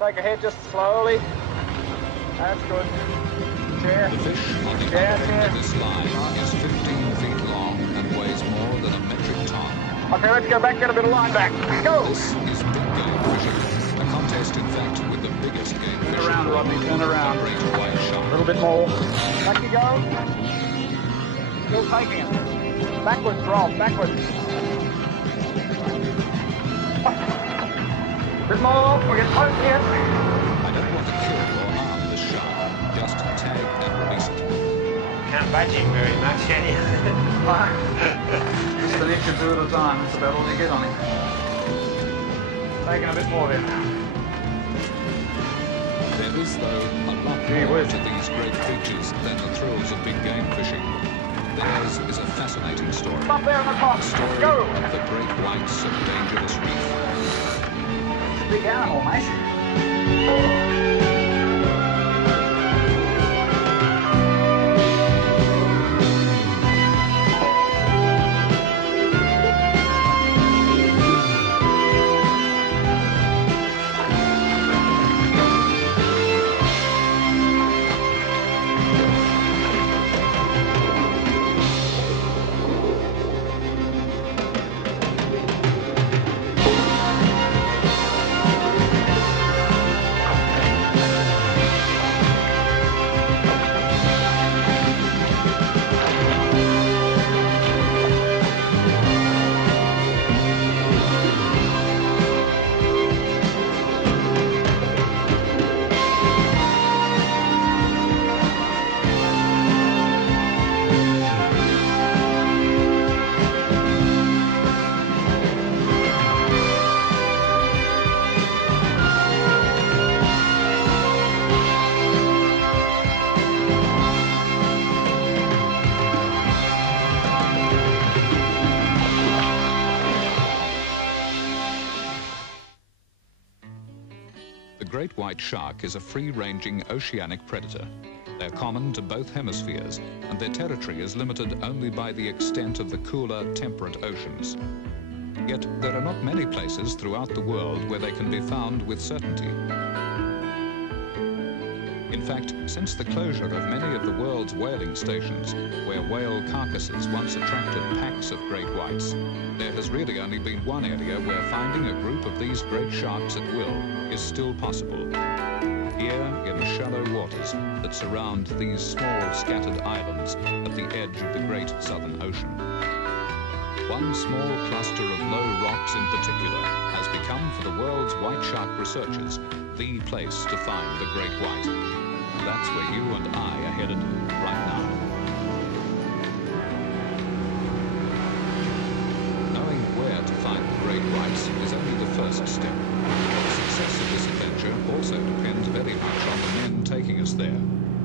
Take a hit just slowly. That's good. Chair. The fish on the other end of this line is 15 feet long and weighs more than a metric ton. Okay, let's go back, get a bit of line back. Go! This is big game fishing. A contest, in fact, with the biggest game fishing. Turn around, Rodney, turn around. A great white shark. A little bit more. Back you go. Still taking it. Backwards, Rob, backwards. Bit more, we'll get close here. I don't want to kill or harm this shark. Just tag and release it. Can't badge him very much, can you? Just an inch or two at a time, that's about all you get on him. Taking a bit more there. There is, though, a lot more to these great creatures than the thrills of big game fishing. Theirs is a fascinating story. Up there on the top. A story Go! of the great whites of Dangerous Reef. Big animal, mate. The great white shark is a free-ranging oceanic predator. They're common to both hemispheres, and their territory is limited only by the extent of the cooler, temperate oceans. Yet there are not many places throughout the world where they can be found with certainty. In fact, since the closure of many of the world's whaling stations, where whale carcasses once attracted packs of great whites, there has really only been one area where finding a group of these great sharks at will is still possible. Here in the shallow waters that surround these small scattered islands at the edge of the great Southern Ocean. One small cluster of low rocks in particular has become for the world's white shark researchers the place to find the great white. That's where you and I are headed right now. Knowing where to find the great whites is only the first step. The success of this adventure also depends very much on the men taking us there.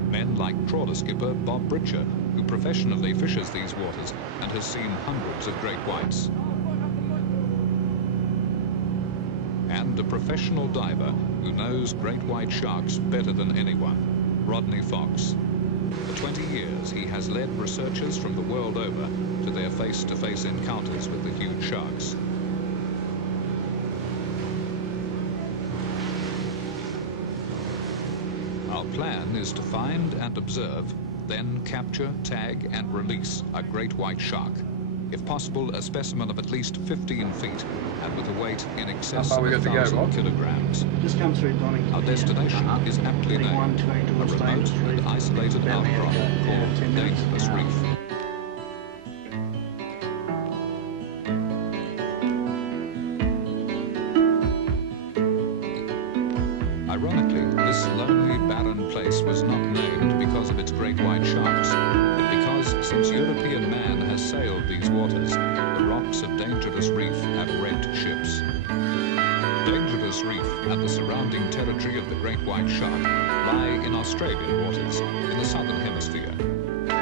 Men like trawler skipper Bob Britcher, who professionally fishes these waters and has seen hundreds of great whites. And a professional diver who knows great white sharks better than anyone, Rodney Fox. For 20 years, he has led researchers from the world over to their face-to-face encounters with the huge sharks. Our plan is to find and observe, then capture, tag, and release a great white shark. If possible, a specimen of at least 15 feet and with a weight in excess of 1,000 kilograms. Just come through, Bonnie. Our destination is aptly named, a remote and isolated outcrop called Dangerious Reef. Ironically, this lonely, barren place was not named because of its great white sharks, but because since European man has sailed these waters, the rocks of Dangerious Reef have wrecked ships. Dangerious Reef and the surrounding territory of the great white shark lie in Australian waters, in the southern hemisphere.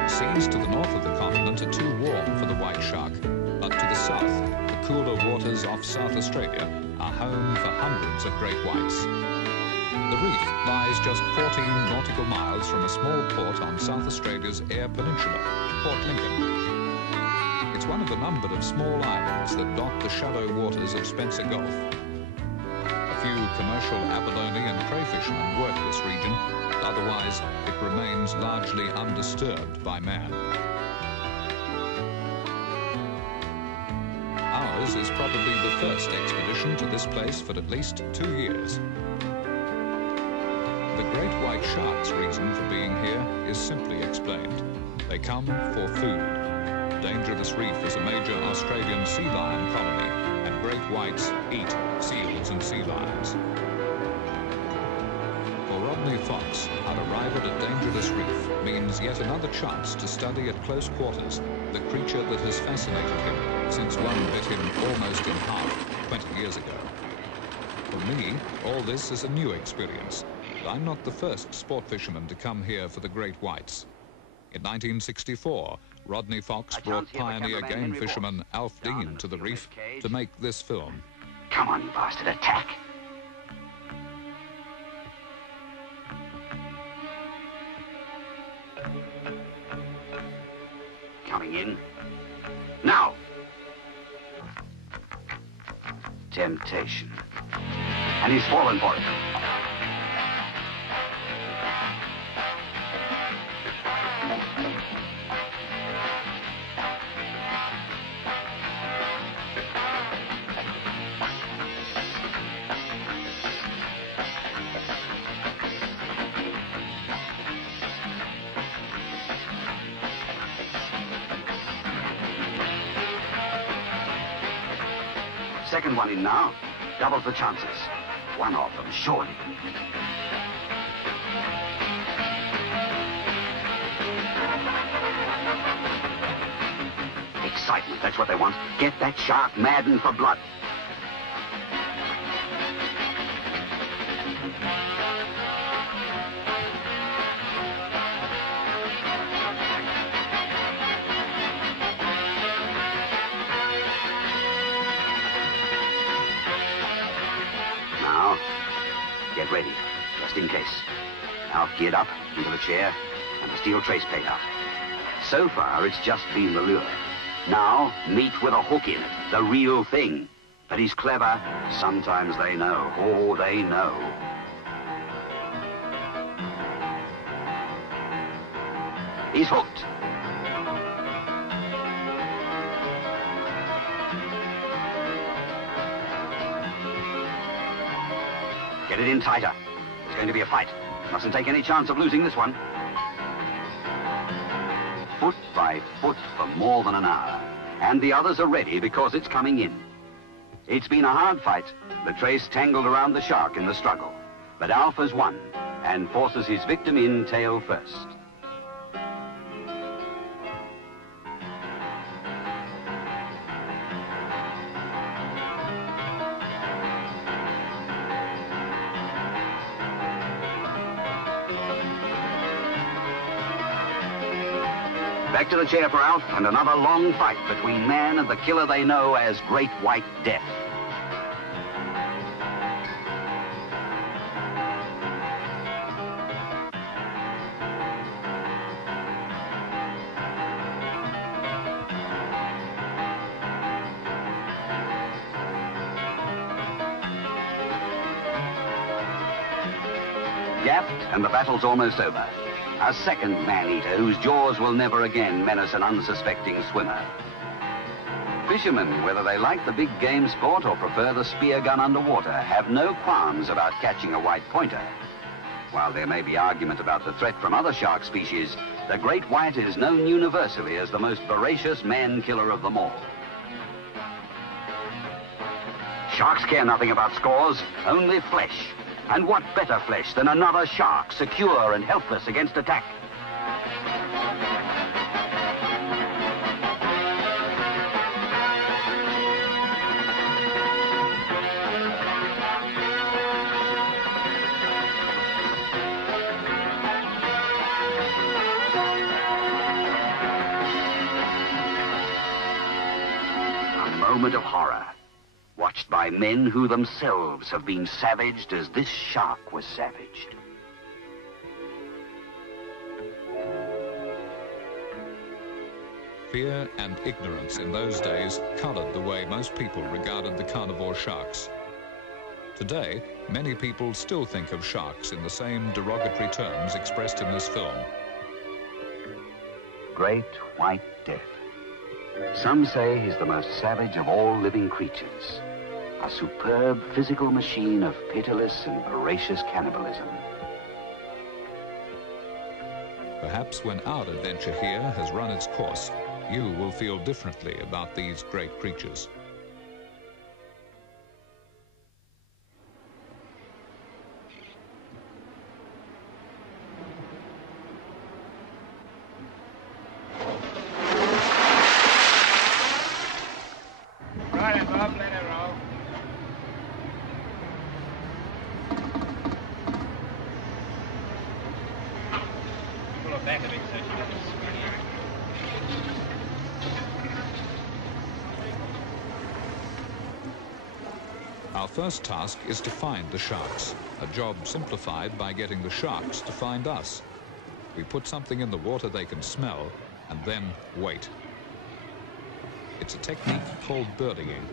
Seas to the north of the continent are too warm for the white shark, but to the south, the cooler waters off South Australia are home for hundreds of great whites. The reef lies just 14 nautical miles from a small port on South Australia's Eyre Peninsula, Port Lincoln. It's one of a number of small islands that dot the shallow waters of Spencer Gulf. A few commercial abalone and crayfishermen work this region. Otherwise, it remains largely undisturbed by man. Ours is probably the first expedition to this place for at least 2 years. The great white shark's reason for being here is simply explained. They come for food. Dangerous Reef is a major Australian sea lion colony, and great whites eat seals and sea lions. For Rodney Fox, our arrival at Dangerous Reef means yet another chance to study at close quarters the creature that has fascinated him since one bit him almost in half 20 years ago. For me, all this is a new experience. I'm not the first sport fisherman to come here for the great whites. In 1964, Rodney Fox brought pioneer game fisherman Alf Dean to the reef to make this film. Come on, you bastard, attack! Coming in. Now! Temptation. And he's fallen for it. Second one in now, doubles the chances. One of them, surely. Excitement, that's what they want. Get that shark maddened for blood. Get ready, just in case. Alf geared up, into the chair, and the steel trace plate out. So far, it's just been the lure. Now, meat with a hook in it, the real thing. But he's clever. Sometimes they know. Oh, they know. He's hooked. Get it in tighter. It's going to be a fight. Mustn't take any chance of losing this one. Foot by foot for more than an hour. And the others are ready because it's coming in. It's been a hard fight. The trace tangled around the shark in the struggle. But Alf has won and forces his victim in tail first. Back to the chair for Alf, and another long fight between man and the killer they know as Great White Death. Gaffed, and the battle's almost over. A second man-eater whose jaws will never again menace an unsuspecting swimmer. Fishermen, whether they like the big game sport or prefer the spear gun underwater, have no qualms about catching a white pointer. While there may be argument about the threat from other shark species, the great white is known universally as the most voracious man-killer of them all. Sharks care nothing about scores, only flesh. And what better flesh than another shark, secure and helpless against attack? A moment of horror. Watched by men who themselves have been savaged as this shark was savaged. Fear and ignorance in those days colored the way most people regarded the carnivore sharks. Today, many people still think of sharks in the same derogatory terms expressed in this film. Great White Death. Some say he's the most savage of all living creatures. A superb physical machine of pitiless and voracious cannibalism. Perhaps when our adventure here has run its course, you will feel differently about these great creatures. Right, Bob, let it roll. Pull it back a bit so she doesn't spin here. Our first task is to find the sharks, a job simplified by getting the sharks to find us. We put something in the water they can smell, and then wait. It's a technique called birdieing.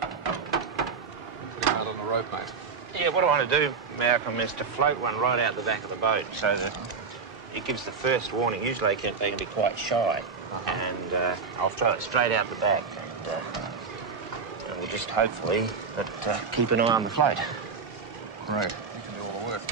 Put him out on the rope, mate. Yeah, what I want to do, Malcolm, is to float one right out the back of the boat so that it gives the first warning. Usually they can be quite shy. And I'll throw it straight out the back. And we'll just hopefully keep an eye on the float. Great. You can do all the work.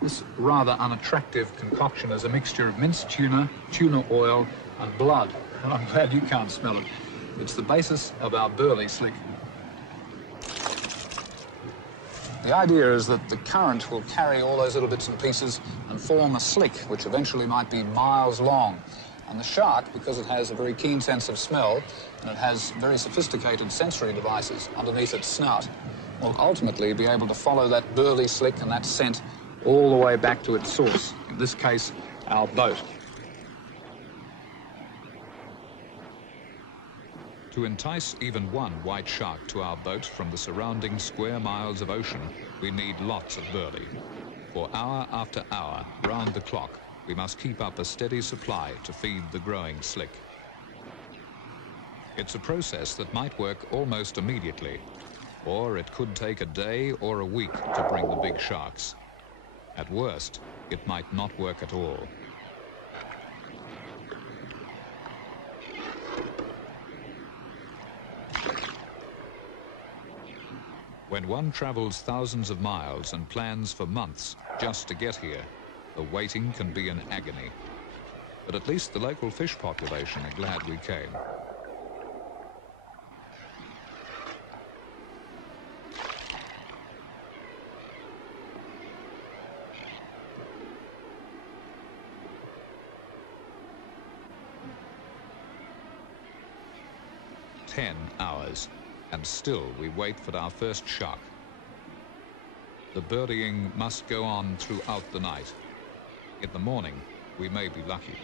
This rather unattractive concoction is a mixture of minced tuna, tuna oil, and blood. And I'm glad you can't smell it. It's the basis of our burley slick. The idea is that the current will carry all those little bits and pieces and form a slick, which eventually might be miles long. And the shark, because it has a very keen sense of smell, and it has very sophisticated sensory devices underneath its snout, will ultimately be able to follow that burley slick and that scent all the way back to its source, in this case, our boat. To entice even one white shark to our boat from the surrounding square miles of ocean, we need lots of burley. For hour after hour, round the clock, we must keep up a steady supply to feed the growing slick. It's a process that might work almost immediately, or it could take a day or a week to bring the big sharks. At worst, it might not work at all. When one travels thousands of miles and plans for months just to get here, the waiting can be an agony. But at least the local fish population are glad we came. "10 hours. And still we wait for our first shark. The birdieing must go on throughout the night. In the morning, we may be lucky.